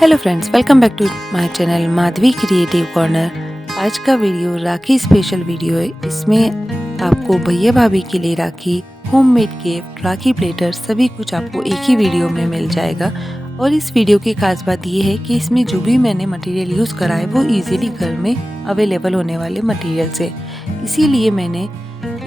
Hello friends, welcome back to my channel Madhavi creative corner. आज का video राखी special video है। इसमें आपको भैया भाभी के लिए राखी, होममेड गिफ्ट, राखी प्लेटर सभी कुछ आपको एक ही वीडियो में मिल जाएगा। और इस वीडियो की खास बात ये है कि इसमें जो भी मैंने मटेरियल यूज़ करा है वो इजीली घर में अवेलेबल होने वाले मटेरियल से, इसीलिए मैंने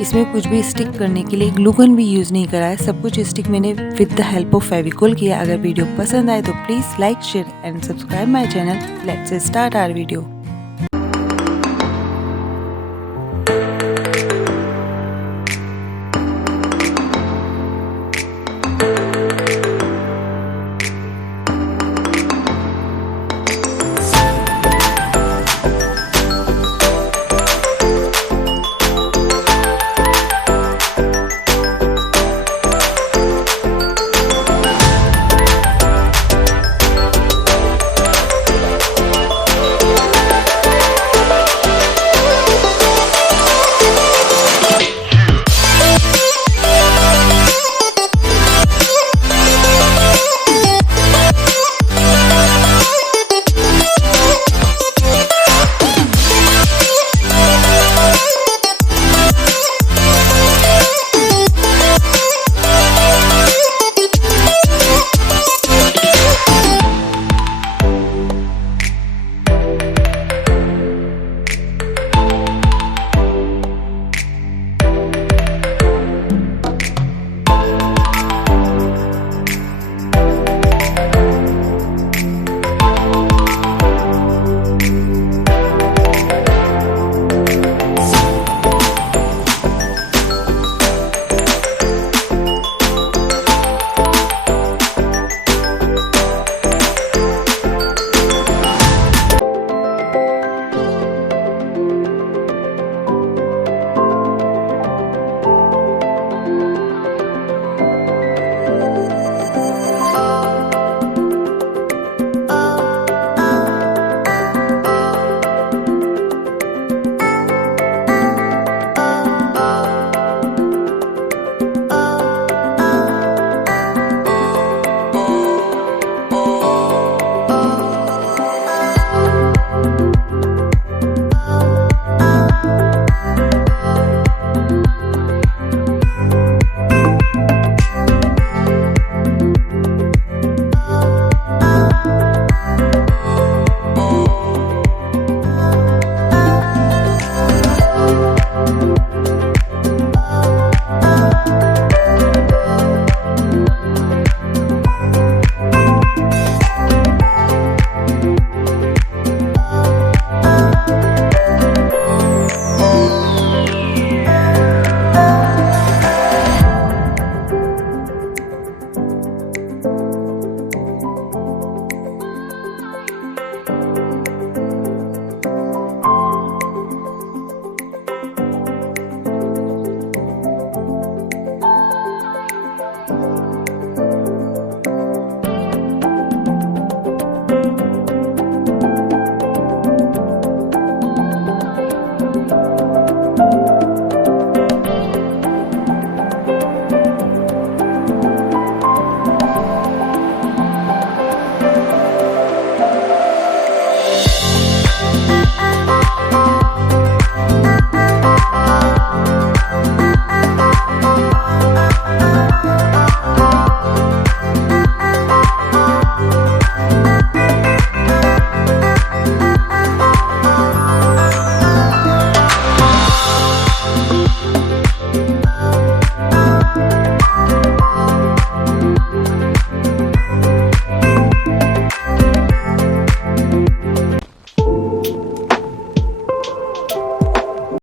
इसमें कुछ भी स्टिक करने के लिए ग्लू गन भी यूज़ नहीं करा है। सब कुछ स्टिक मैंने with the help of Fevicol किया। अगर वीडियो पसंद आए तो please like, share and subscribe my channel. Let's start our video.